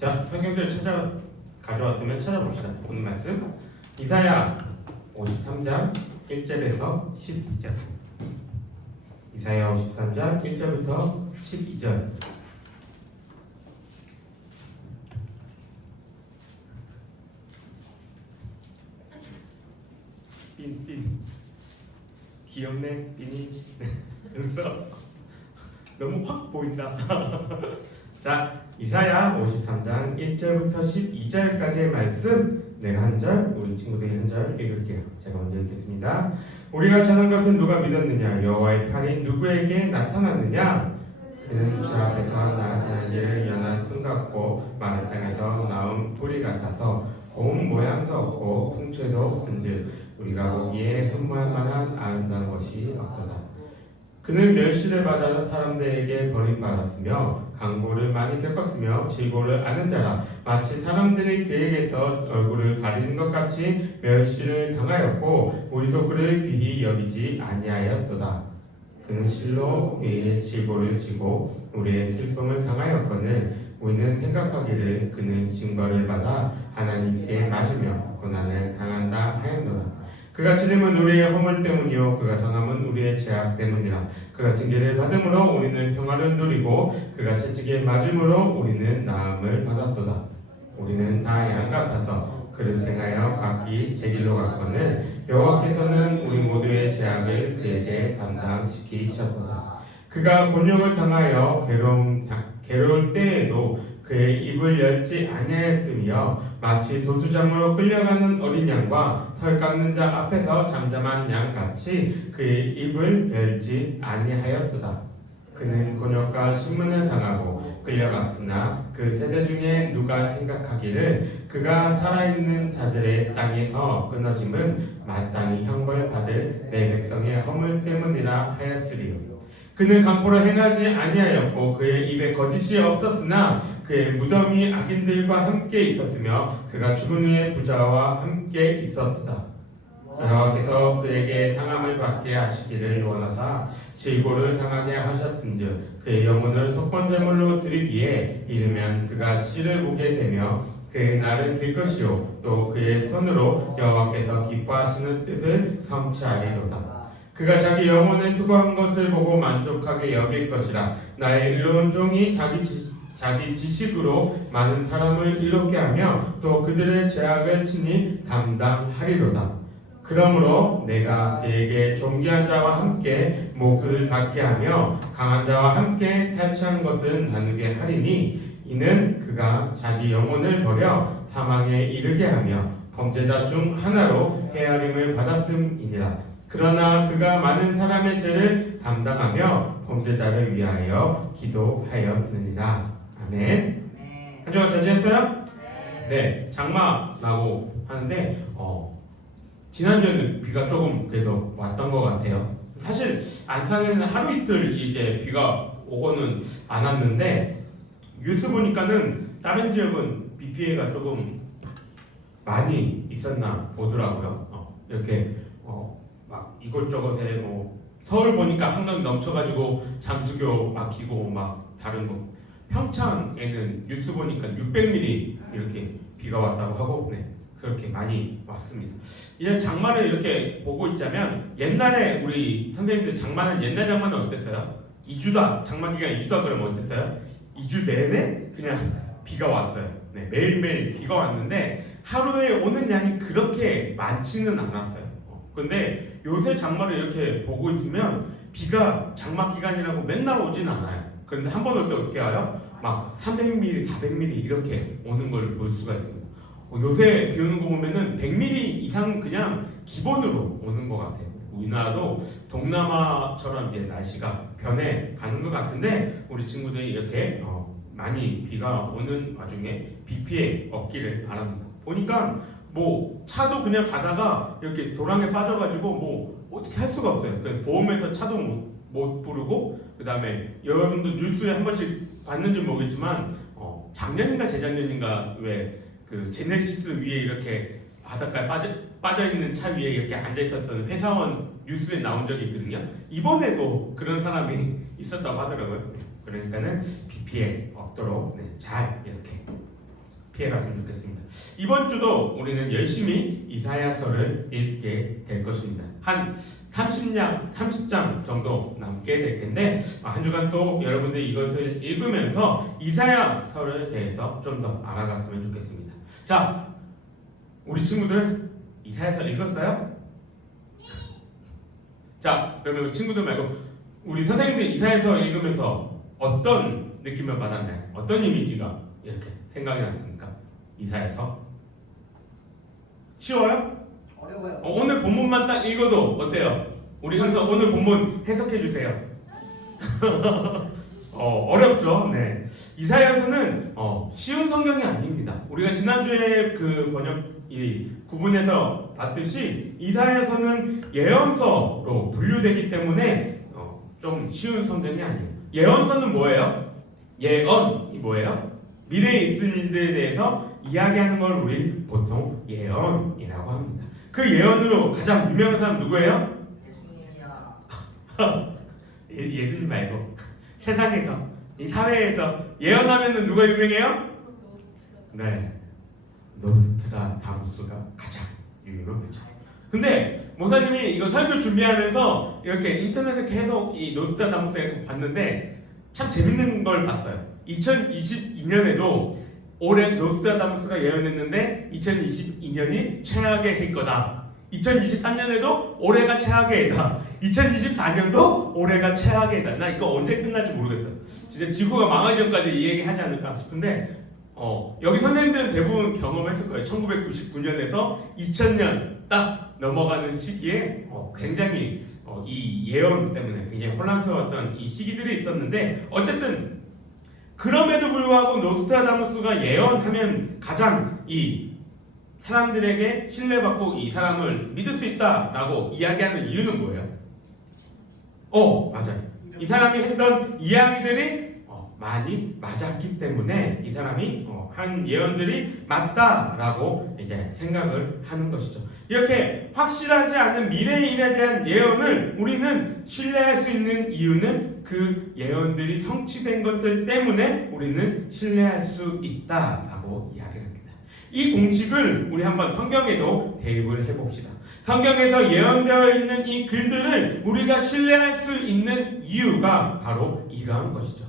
자, 성경들 가져왔으면 찾아봅시다. 오늘 말씀 이사야 53장 1절에서 12절. 이사야 53장 1절부터 12절. 빈 귀엽네 빈이. 너무 확 보인다. 자, 이사야 53장 1절부터 12절까지의 말씀 내가 한 절, 우리 친구들이 한 절 읽을게요. 제가 먼저 읽겠습니다. 우리가 전한 것은 누가 믿었느냐? 여호와의 팔이 누구에게 나타났느냐? 그는 주 앞에서 나타나기를 연한 순 같고 마른 땅에서 나온 돌이 같아서 고운 모양도 없고 풍채도 없은즉 우리가 보기에 흠모할 만한 아름다운 것이 없도다. 그는 멸시를 받아 사람들에게 버림받았으며 강고를 많이 겪었으며 질고를 아는 자라. 마치 사람들이 그에게서 얼굴을 가리는 것 같이 멸시를 당하였고 우리도 그를 귀히 여기지 아니하였도다. 그는 실로 우리의 질고를 지고 우리의 슬픔을 당하였거늘 우리는 생각하기를 그는 징벌을 받아 하나님께 맞으며 고난을 당한다 하였노라. 그가 찔림은 우리의 허물 때문이요 그가 상함은 우리의 죄악 때문이라. 그가 징계를 받음으로 우리는 평화를 누리고 그가 채찍에 맞음으로 우리는 나음을 받았도다. 우리는 다 양 같아서 그를 행하여 각기 제 길로 갔거늘 여호와께서는 우리 모두의 죄악을 그에게 담당시키셨도다. 그가 곤욕을 당하여 괴로울 때에도 그의 입을 열지 아니하였으며 마치 도두장으로 끌려가는 어린 양과 털 깎는 자 앞에서 잠잠한 양같이 그의 입을 열지 아니하였도다. 그는 곤욕과 신문을 당하고 끌려갔으나 그 세대 중에 누가 생각하기를 그가 살아있는 자들의 땅에서 끊어짐은 마땅히 형벌받을 내 백성의 허물 때문이라 하였으리요. 그는 강포로 행하지 아니하였고 그의 입에 거짓이 없었으나 그의 무덤이 악인들과 함께 있었으며 그가 죽은 후에 부자와 함께 있었도다. 여호와께서 그에게 상함을 받게 하시기를 원하사 질고를 당하게 하셨은즉 그의 영혼을 속건제물로 드리기에 이르면 그가 씨를 보게 되며 그의 날은 길 것이요 또 그의 손으로 여호와께서 기뻐하시는 뜻을 성취하리로다. 그가 자기 영혼에 수고한 것을 보고 만족하게 여길 것이라. 나의 의로운 종이 자기 지식으로 많은 사람을 이롭게 하며 또 그들의 죄악을 친히 담당하리로다. 그러므로 내가 그에게 존귀한 자와 함께 목을 갖게 하며 강한 자와 함께 탈취한 것을 나누게 하리니 이는 그가 자기 영혼을 버려 사망에 이르게 하며 범죄자 중 하나로 헤아림을 받았음이니라. 그러나 그가 많은 사람의 죄를 담당하며 범죄자를 위하여 기도하였느니라. 아멘. 한 주간 잘 지냈어요? 네, 장마 나고 하는데 지난주에는 비가 조금 그래도 왔던 것 같아요. 사실 안산에는 하루 이틀 이게 비가 오고는 안 왔는데 뉴스 보니까는 다른 지역은 비 피해가 조금 많이 있었나 보더라고요. 이렇게 막 이곳저곳에 뭐 서울 보니까 한강 넘쳐가지고 잠수교 막히고 막 다른 거 평창에는 뉴스 보니까 600mm 이렇게 비가 왔다고 하고 네, 그렇게 많이 왔습니다. 이제 장마를 이렇게 보고 있자면 옛날에 우리 선생님들 장마는 옛날 장마는 어땠어요? 2주다 장마 기간 2주다 그러면 어땠어요? 2주 내내 그냥 비가 왔어요. 네, 매일매일 비가 왔는데 하루에 오는 양이 그렇게 많지는 않았어요. 근데 요새 장마를 이렇게 보고 있으면 비가 장마 기간이라고 맨날 오진 않아요. 그런데 한 번 올 때 어떻게 와요? 막 300mm, 400mm 이렇게 오는 걸 볼 수가 있습니다. 요새 비 오는 거 보면은 100mm 이상 그냥 기본으로 오는 것 같아요. 우리나라도 동남아처럼 이제 날씨가 변해 가는 것 같은데 우리 친구들이 이렇게 많이 비가 오는 와중에 비 피해 없기를 바랍니다. 보니까 뭐 차도 그냥 가다가 이렇게 도랑에 빠져가지고 뭐 어떻게 할 수가 없어요. 그래서 보험에서 차도 못 부르고 그 다음에 여러분도 뉴스에 한 번씩 봤는지 모르겠지만 작년인가 재작년인가 왜 그 제네시스 위에 이렇게 바닷가에 빠져 있는 차 위에 이렇게 앉아 있었던 회사원 뉴스에 나온 적이 있거든요. 이번에도 그런 사람이 있었다고 하더라고요. 그러니까는 비 피해 없도록 잘 이렇게 피해갔으면 좋겠습니다. 이번 주도 우리는 열심히 이사야서를 읽게 될 것입니다. 한 30장 정도 남게 될 텐데 한 주간 또 여러분들이 이것을 읽으면서 이사야서를 대해서 좀 더 알아갔으면 좋겠습니다. 자, 우리 친구들 이사야서 읽었어요? 자, 그러면 친구들 말고 우리 선생님들 이사야서 읽으면서 어떤 느낌을 받았나요? 어떤 이미지가 이렇게 생각이 났습니까? 이사야서 쉬워요? 어려워요. 오늘 본문만 딱 읽어도 어때요? 우리 은서 오늘 본문 해석해 주세요. 어렵죠? 네. 이사야서는 쉬운 성경이 아닙니다. 우리가 지난주에 그 번역 이 구분해서 봤듯이 이사야서는 예언서로 분류되기 때문에 좀 쉬운 성경이 아니에요. 예언서는 뭐예요? 예언이 뭐예요? 미래에 있을 일들에 대해서 이야기하는 걸 우리 보통 예언이라고 합니다. 그 예언으로 가장 유명한 사람 누구예요? 예수님이야. 예수님 말고 세상에서 이 사회에서 예언하면은 누가 유명해요? 네, 노스트라다무스가 가장 유명하죠. 근데 목사님이 이거 설교 준비하면서 이렇게 인터넷에 계속 이 노스트라다무스 봤는데 참 재밌는 걸 봤어요. 2022년에도 올해 노스트라다무스가 예언했는데 2022년이 최악의 해일 거다. 2023년에도 올해가 최악의 해다. 2024년도 올해가 최악의 해다. 나 이거 언제 끝날지 모르겠어요. 진짜 지구가 망하기 전까지 이 얘기 하지 않을까 싶은데 여기 선생님들은 대부분 경험했을 거예요. 1999년에서 2000년 딱 넘어가는 시기에 굉장히 이 예언 때문에 굉장히 혼란스러웠던 이 시기들이 있었는데 어쨌든 그럼에도 불구하고 노스트라다무스가 예언하면 가장 이 사람들에게 신뢰받고 이 사람을 믿을 수 있다라고 이야기하는 이유는 뭐예요? 맞아요. 이 사람이 했던 이야기들이 많이 맞았기 때문에 이 사람이 한 예언들이 맞다라고 이제 생각을 하는 것이죠. 이렇게 확실하지 않은 미래에 대한 예언을 우리는 신뢰할 수 있는 이유는 그 예언들이 성취된 것들 때문에 우리는 신뢰할 수 있다라고 이야기를 합니다. 이 공식을 우리 한번 성경에도 대입을 해봅시다. 성경에서 예언되어 있는 이 글들을 우리가 신뢰할 수 있는 이유가 바로 이러한 것이죠.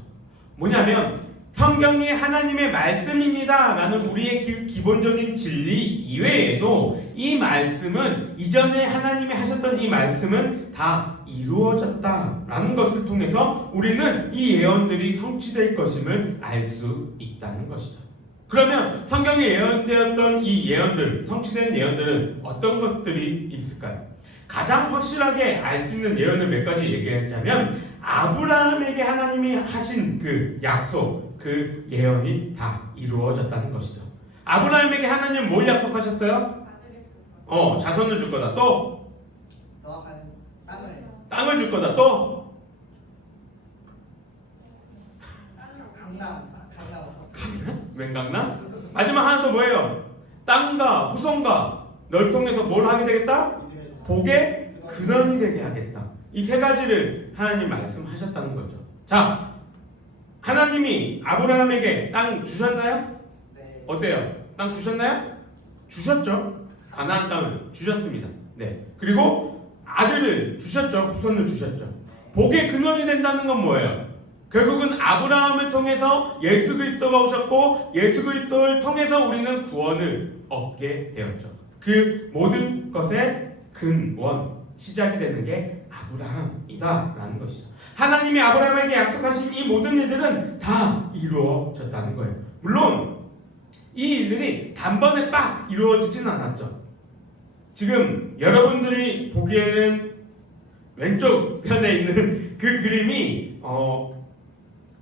뭐냐면 성경이 하나님의 말씀입니다 라는 우리의 기본적인 진리 이외에도 이 말씀은 이전에 하나님이 하셨던 이 말씀은 다 이루어졌다라는 것을 통해서 우리는 이 예언들이 성취될 것임을 알 수 있다는 것이죠. 그러면 성경에 예언되었던 이 예언들, 성취된 예언들은 어떤 것들이 있을까요? 가장 확실하게 알 수 있는 예언을 몇 가지 얘기하자면 아브라함에게 하나님이 하신 그 약속, 그 예언이 다 이루어졌다는 것이죠. 아브라함에게 하나님 뭘 약속하셨어요? 자손을 줄 거다. 또 땅을 줄 거다. 또 맹강남? 마지막 하나 또 뭐예요? 땅과 후손과 널 통해서 뭘 하게 되겠다? 복의 근원이 되게 하겠다. 이 세 가지를 하나님 말씀하셨다는 거죠. 자, 하나님이 아브라함에게 땅 주셨나요? 네. 어때요? 땅 주셨나요? 주셨죠. 가나안 땅을 주셨습니다. 네. 그리고 아들을 주셨죠. 후손을 주셨죠. 복의 근원이 된다는 건 뭐예요? 결국은 아브라함을 통해서 예수 그리스도가 오셨고 예수 그리스도를 통해서 우리는 구원을 얻게 되었죠. 그 모든 것의 근원, 시작이 되는 게 아브라함이다 라는 것이죠. 하나님이 아브라함에게 약속하신 이 모든 일들은 다 이루어졌다는 거예요. 물론 이 일들이 단번에 딱 이루어지지는 않았죠. 지금 여러분들이 보기에는 왼쪽 편에 있는 그 그림이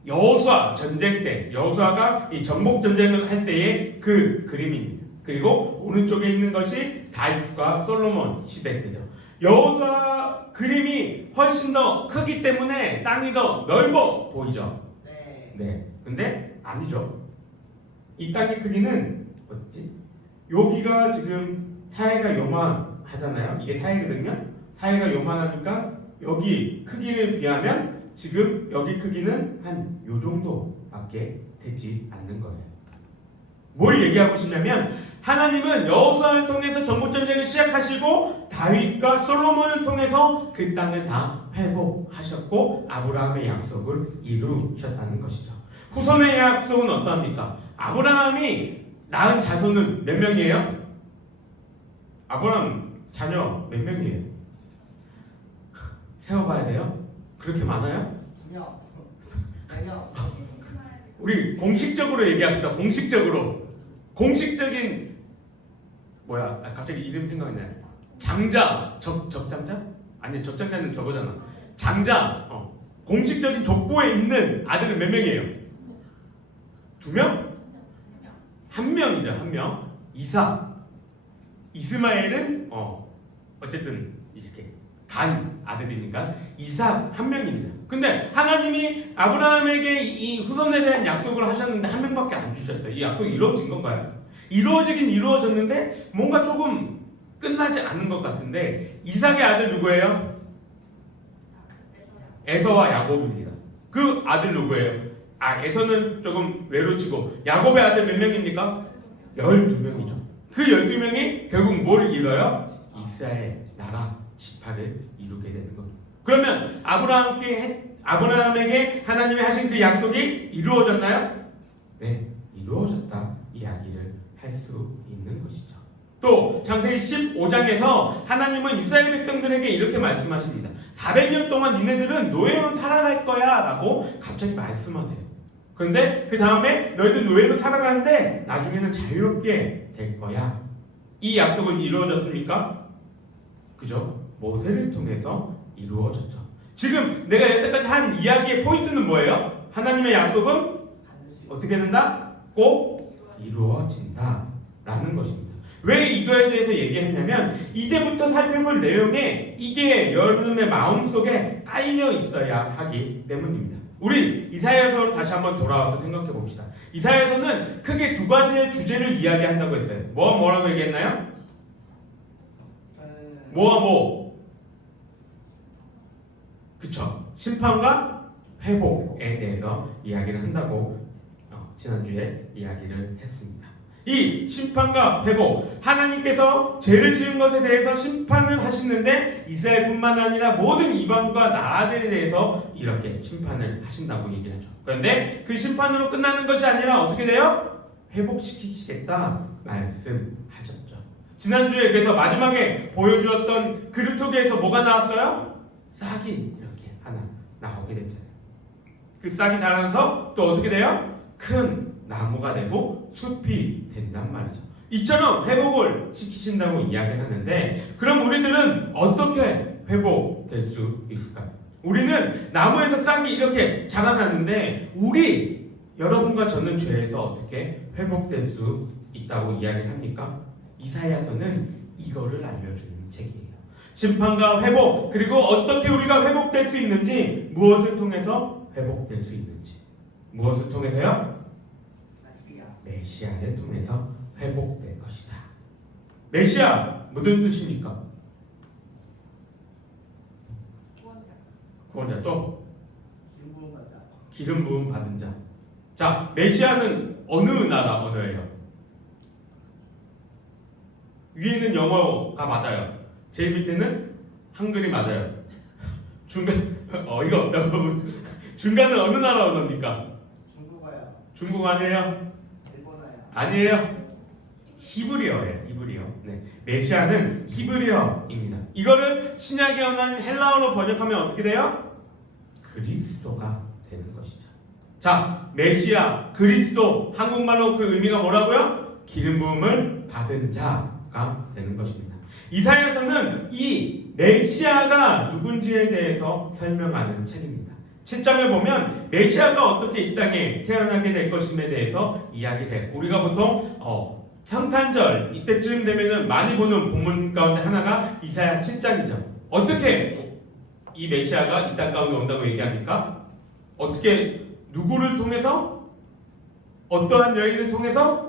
여호수아 전쟁 때, 여호수아가 이 정복 전쟁을 할 때의 그 그림입니다. 그리고 오른쪽에 있는 것이 다윗과 솔로몬 시대 때죠. 여호수아 그림이 훨씬 더 크기 때문에 땅이 더 넓어 보이죠. 네. 근데 아니죠. 이 땅의 크기는 어딨지? 여기가 지금 사해가 요만하잖아요. 이게 사해거든요. 사해가 요만하니까 여기 크기를 비하면 지금 여기 크기는 한 요 정도밖에 되지 않는 거예요. 뭘 얘기하고 싶냐면 하나님은 여호수아를 통해서 정복전쟁을 시작하시고 다윗과 솔로몬을 통해서 그 땅을 다 회복하셨고 아브라함의 약속을 이루셨다는 것이죠. 후손의 약속은 어떠합니까? 아브라함이 낳은 자손은 몇 명이에요? 아브라함 자녀 몇 명이에요? 세어봐야 돼요? 그렇게 많아요? 2명. 4명. 우리 공식적으로 얘기합시다. 공식적인 뭐야? 갑자기 이름 생각나요. 장자, 적장자? 아니 적장자는 저거잖아. 장자. 공식적인 족보에 있는 아들은 몇 명이에요? 2명? 1명이죠. 1명. 이스마엘은 어쨌든 이렇게 간 아들이니까 이삭 1명입니다. 근데 하나님이 아브라함에게 이 후손에 대한 약속을 하셨는데 1명밖에 안 주셨어요. 이 약속이 이루어진 건가요? 이루어지긴 이루어졌는데 뭔가 조금 끝나지 않은 것 같은데 이삭의 아들 누구예요? 에서와 야곱입니다. 그 아들 누구예요? 에서는 조금 외로치고 야곱의 아들 몇 명입니까? 12명이죠. 그 12명이 결국 뭘 이뤄요? 이스라엘 나라 지파를 이루게 되는 겁니다. 그러면 아브라함에게 하나님이 하신 그 약속이 이루어졌나요? 네, 이루어졌다 이야기를 할 수 있는 것이죠. 또 창세기 15장에서 하나님은 이스라엘 백성들에게 이렇게 말씀하십니다. 400년 동안 니네들은 노예로 살아갈 거야 라고 갑자기 말씀하세요. 그런데 그 다음에 너희들 노예로 살아가는데 나중에는 자유롭게 될 거야. 이 약속은 이루어졌습니까? 그죠? 모세를 통해서 이루어졌죠. 지금 내가 여태까지 한 이야기의 포인트는 뭐예요? 하나님의 약속은 어떻게 된다? 꼭 이루어진다 라는 것입니다. 왜 이거에 대해서 얘기했냐면 이제부터 살펴볼 내용에 이게 여러분의 마음속에 깔려 있어야 하기 때문입니다. 우리 이사야서로 다시 한번 돌아와서 생각해 봅시다. 이사야서는 크게 두 가지의 주제를 이야기한다고 했어요. 뭐라고 얘기했나요? 그쵸. 심판과 회복에 대해서 이야기를 한다고 지난주에 이야기를 했습니다. 이 심판과 회복, 하나님께서 죄를 지은 것에 대해서 심판을 하시는데 이스라엘뿐만 아니라 모든 이방과 나라들에 대해서 이렇게 심판을 하신다고 얘기를 하죠. 그런데 그 심판으로 끝나는 것이 아니라 어떻게 돼요? 회복시키시겠다 말씀하셨죠. 지난주에 그래서 마지막에 보여주었던 그루터기에서 뭐가 나왔어요? 싹이 이렇게 하나 나오게 됐잖아요. 그 싹이 자라면서 또 어떻게 돼요? 큰 나무가 되고 숲이 된단 말이죠. 이처럼 회복을 시키신다고 이야기를 하는데 그럼 우리들은 어떻게 회복될 수 있을까요? 우리는 나무에서 싹이 이렇게 자라나는데 여러분과 저는 죄에서 어떻게 회복될 수 있다고 이야기를 합니까? 이사야서는 이거를 알려주는 책이에요. 심판과 회복, 그리고 어떻게 우리가 회복될 수 있는지, 무엇을 통해서 회복될 수 있는지. 무엇을 통해서요? 메시아를 통해서 회복될 것이다. 메시아 무슨 뜻입니까? 구원자. 또 기름 부음 받은 자. 자, 메시아는 어느 나라 언어예요? 위에는 영어가 맞아요. 제일 밑에는 한글이 맞아요. 중간 어이가 없다고. 중간은 어느 나라 언어입니까? 중국어요. 중국 아니에요? 아니에요. 히브리어예요. 히브리어. 네. 메시아는 히브리어입니다. 이거를 신약의 언어인 헬라어로 번역하면 어떻게 돼요? 그리스도가 되는 것이죠. 자, 메시아, 그리스도, 한국말로 그 의미가 뭐라고요? 기름 부음을 받은 자가 되는 것입니다. 이사야서는 이 메시아가 누군지에 대해서 설명하는 책입니다. 7장을 보면 메시아가 어떻게 이 땅에 태어나게 될 것임에 대해서 이야기해요. 우리가 보통 성탄절 이때쯤 되면은 많이 보는 본문 가운데 하나가 이사야 7장이죠. 어떻게 이 메시아가 이 땅 가운데 온다고 얘기합니까? 어떻게 누구를 통해서? 어떠한 여인을 통해서?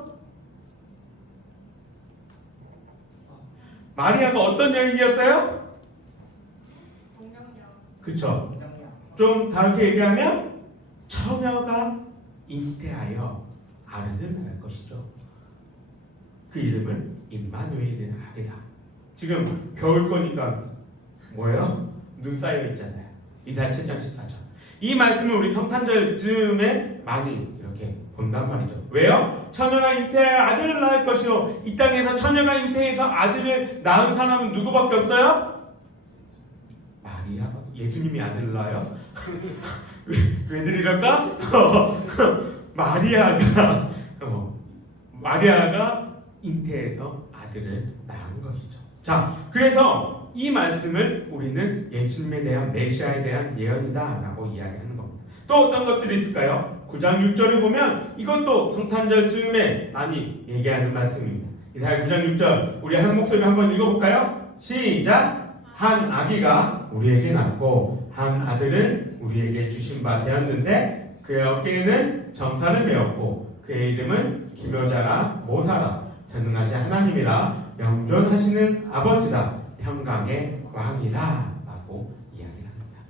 마리아가 어떤 여인이었어요? 그쵸. 좀 다르게 얘기하면 처녀가 잉태하여 아들을 낳을 것이죠. 그 이름은 임마누엘이라 하리라. 지금 겨울 거니까 뭐예요? 눈 쌓여 있잖아요. 이사야 7장 14절. 이 말씀을 우리 성탄절쯤에 많이 이렇게 본단 말이죠. 왜요? 처녀가 잉태하여 아들을 낳을 것이요. 이 땅에서 처녀가 잉태해서 아들을 낳은 사람은 누구밖에 없어요? 마리아. 예수님이 아들을 낳아요? 왜들 이럴까? 마리아가 잉태해서 아들을 낳은 것이죠. 자, 그래서 이 말씀을 우리는 예수님에 대한 메시아에 대한 예언이다라고 이야기하는 겁니다. 또 어떤 것들이 있을까요? 9장 6절을 보면 이것도 성탄절쯤에 많이 얘기하는 말씀입니다. 이사야 9장 6절 우리 한 목소리 한번 읽어볼까요? 시작! 한 아기가 우리에게 낳고 한 아들을 우리에게 주신 바 되었는데 그의 어깨에는 정사를 메었고 그의 이름은 기묘자라 모사라 전능하신 하나님이라 영존하시는 아버지라 평강의 왕이라 라고 이야기를 합니다.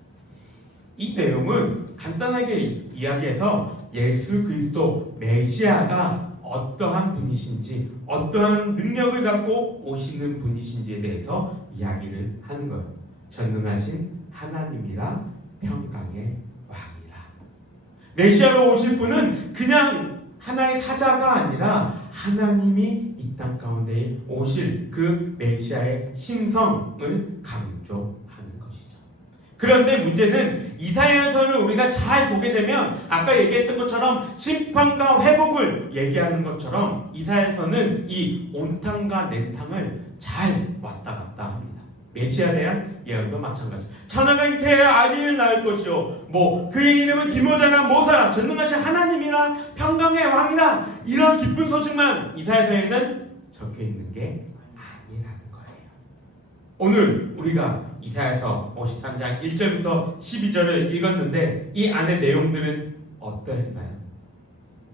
이 내용은 간단하게 이야기해서 예수 그리스도 메시아가 어떠한 분이신지 어떠한 능력을 갖고 오시는 분이신지에 대해서 이야기를 하는 거예요. 전능하신 하나님이라 평강의 왕이라. 메시아로 오실 분은 그냥 하나의 사자가 아니라 하나님이 이 땅 가운데 오실 그 메시아의 심성을 강조하는 것이죠. 그런데 문제는 이사야서를 우리가 잘 보게 되면 아까 얘기했던 것처럼 심판과 회복을 얘기하는 것처럼 이사야서는 이 온탕과 내탕을 잘 왔다 갔다 합니다. 메시아에 대한 예언도 마찬가지. 처녀가 잉태하여 아기를 낳을 것이요 그의 이름은 기묘자라 모사라 전능하신 하나님이라 평강의 왕이라 이런 기쁜 소식만 이사야서에는 적혀 있는 게 아니라는 거예요. 오늘 우리가 이사야서 53장 1절부터 12절을 읽었는데 이 안의 내용들은 어떠했나요?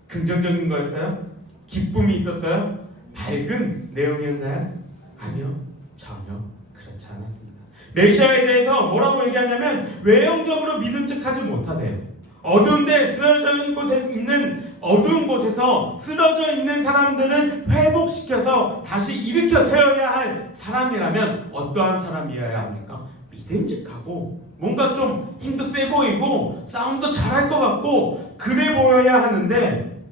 긍정적인 거였어요? 기쁨이 있었어요? 밝은 내용이었나요? 아니요, 전혀 그렇지 않았습니다. 메시아에 대해서 뭐라고 얘기하냐면 외형적으로 믿음 척하지 못하대요. 어두운 곳에서 쓰러져 있는 사람들을 회복시켜서 다시 일으켜 세워야 할 사람이라면 어떠한 사람이어야 합니까? 믿음직하고 뭔가 좀 힘도 세 보이고 싸움도 잘할 것 같고 그래 보여야 하는데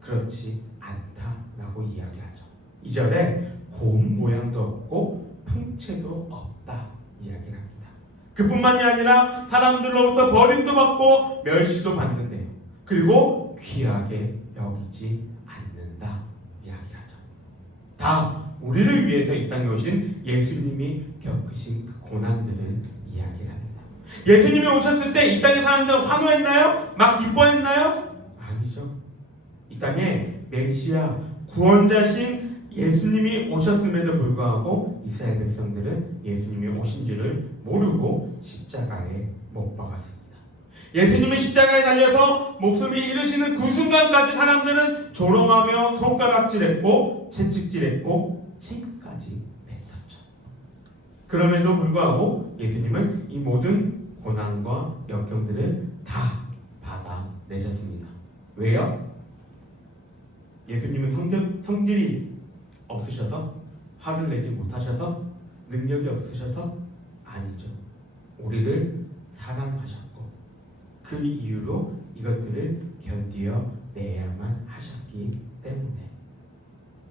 그렇지 않다라고 이야기하죠. 2절에 고운 모양도 없고 풍채도 없다 이야기를 합니다. 그뿐만이 아니라 사람들로부터 버림도 받고 멸시도 받는데요. 그리고 귀하게 여기지 않는다 이야기하죠. 다 우리를 위해서 이 땅에 오신 예수님이 겪으신 그 고난들을 이야기를 합니다. 예수님이 오셨을 때 이 땅의 사람들은 환호했나요? 막 기뻐했나요? 아니죠. 이 땅에 메시아 구원자신 예수님이 오셨음에도 불구하고 이스라엘 백성들은 예수님이 오신 줄을 모르고 십자가에 못 박았습니다. 예수님이 십자가에 달려서 목숨이 이르시는 그 순간까지 사람들은 조롱하며 손가락질했고 채찍질했고 침까지 뱉었죠. 그럼에도 불구하고 예수님은 이 모든 고난과 역경들을 다 받아내셨습니다. 왜요? 예수님은 성질이 없으셔서? 화를 내지 못하셔서? 능력이 없으셔서? 아니죠. 우리를 사랑하셨고 그 이유로 이것들을 견디어 내야만 하셨기 때문에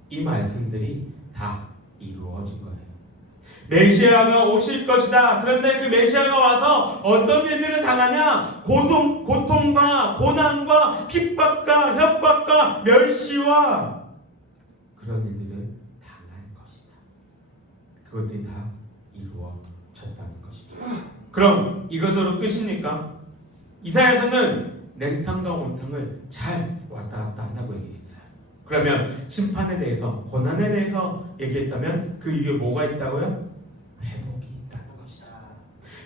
이 말씀들이 다 이루어진 거예요. 메시아가 오실 것이다. 그런데 그 메시아가 와서 어떤 일들을 당하냐? 고통과 고난과 핍박과 협박과 멸시와 그런 일들을 당할 것이다. 그것들이 다 이루어졌다는 것이죠. 그럼 이것으로 끝입니까? 이사야서는 냉탕과 온탕을 잘 왔다 갔다 한다고 얘기했어요. 그러면 심판에 대해서 고난에 대해서 얘기했다면 그 이유에 뭐가 있다고요? 회복이 있다는 것이다.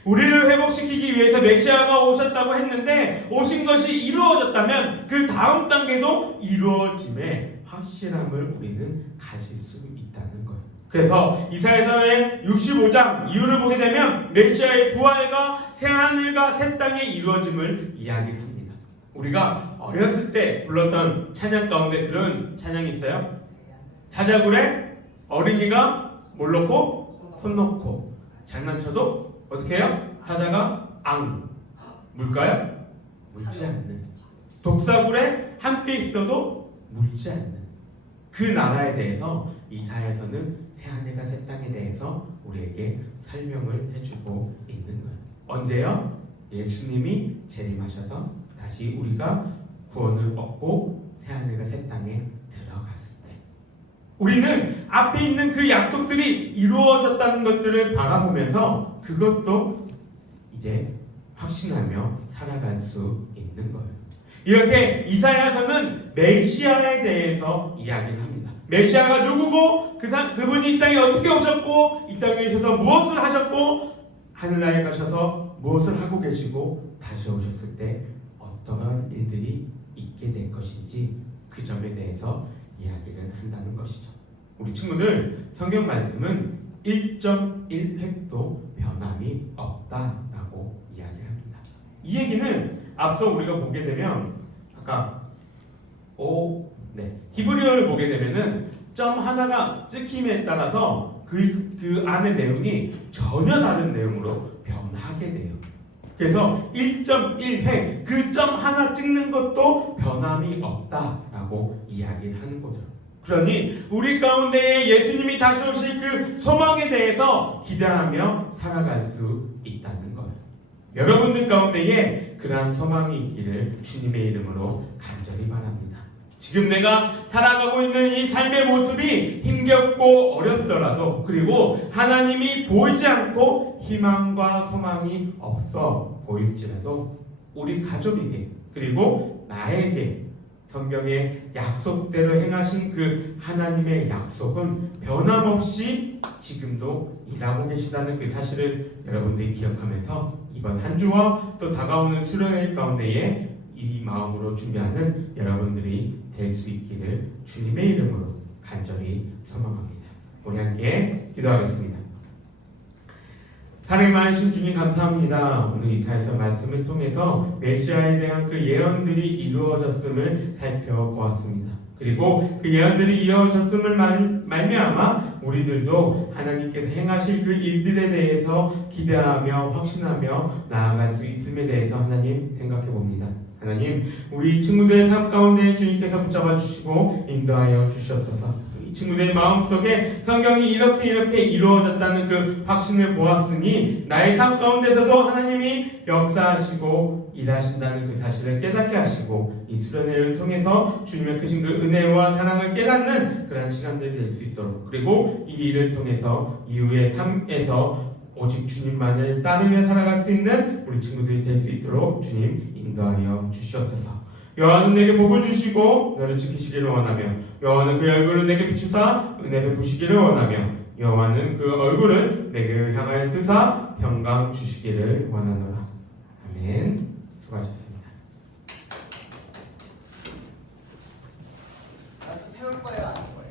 우리를 회복시키기 위해서 메시아가 오셨다고 했는데 오신 것이 이루어졌다면 그 다음 단계도 이루어짐의 확실함을 우리는 가질 수 있다는 거예요. 그래서 이사야서의 65장 이유를 보게 되면 메시아의 부활과 새하늘과 새 땅의 이루어짐을 이야기합니다. 우리가 어렸을 때 불렀던 찬양 가운데 그런 찬양이 있어요? 사자굴에 어린이가 뭘 넣고? 손 넣고. 장난쳐도 어떻게 해요? 사자가 앙 물까요? 물지 않는. 독사굴에 함께 있어도 물지 않는 그 나라에 대해서 이사야서는 새하늘과 새 땅에 대해서 우리에게 설명을 해주고 있는 거예요. 언제요? 예수님이 재림하셔서 다시 우리가 구원을 얻고 새하늘과 새 땅에 들어갔을 때 우리는 앞에 있는 그 약속들이 이루어졌다는 것들을 바라보면서 그것도 이제 확신하며 살아갈 수 있는 거예요. 이렇게 이사야서는 메시아에 대해서 이야기를 합니다. 메시아가 누구고 그분이 이 땅에 어떻게 오셨고 이 땅에 오셔서 무엇을 하셨고 하늘나라에 가셔서 무엇을 하고 계시고 다시 오셨을 때 어떠한 일들이 있게 될 것인지 그 점에 대해서 이야기를 한다는 것이죠. 우리 친구들 성경 말씀은 1.1획도 변함이 없다라고 이야기합니다. 이 얘기는 앞서 우리가 보게 되면 아까 히브리어를 보게 되면은 점 하나가 찍힘에 따라서 그 안의 내용이 전혀 다른 내용으로 변하게 돼요. 그래서 1.1획 그 점 하나 찍는 것도 변함이 없다라고 이야기를 하는 거죠. 그러니 우리 가운데에 예수님이 다시 오실 그 소망에 대해서 기대하며 살아갈 수 있다는 거예요. 여러분들 가운데에 그러한 소망이 있기를 주님의 이름으로 간절히 바랍니다. 지금 내가 살아가고 있는 이 삶의 모습이 힘겹고 어렵더라도 그리고 하나님이 보이지 않고 희망과 소망이 없어 보일지라도 우리 가족에게 그리고 나에게 성경의 약속대로 행하신 그 하나님의 약속은 변함없이 지금도 일하고 계시다는 그 사실을 여러분들이 기억하면서 이번 한 주와 또 다가오는 수련회 가운데에 이 마음으로 준비하는 여러분들이 될 수 있기를 주님의 이름으로 간절히 소망합니다. 우리 함께 기도하겠습니다. 사랑이 많으신 주님 감사합니다. 오늘 이사야서 말씀을 통해서 메시아에 대한 그 예언들이 이루어졌음을 살펴보았습니다. 그리고 그 예언들이 이루어졌음을 말미암아 우리들도 하나님께서 행하실 그 일들에 대해서 기대하며 확신하며 나아갈 수 있음에 대해서 하나님 생각해 봅니다. 하나님, 우리 친구들의 삶 가운데 주님께서 붙잡아 주시고 인도하여 주시옵소서. 이 친구들의 마음속에 성경이 이렇게 이루어졌다는 그 확신을 보았으니 나의 삶 가운데서도 하나님이 역사하시고 일하신다는 그 사실을 깨닫게 하시고 이 수련회를 통해서 주님의 크신 그 은혜와 사랑을 깨닫는 그런 시간들이 될 수 있도록 그리고 이 일을 통해서 이후의 삶에서 오직 주님만을 따르며 살아갈 수 있는 우리 친구들이 될 수 있도록 주님 인도하여 주시옵소서. 여호와는 내게 복을 주시고 너를 지키시기를 원하며 여호와는 그 얼굴을 내게 비추사 은혜 베푸시기를 원하며 여호와는 그 얼굴을 내게 향하여 뜨사 평강 주시기를 원하노라. 아멘. 수고하셨습니다.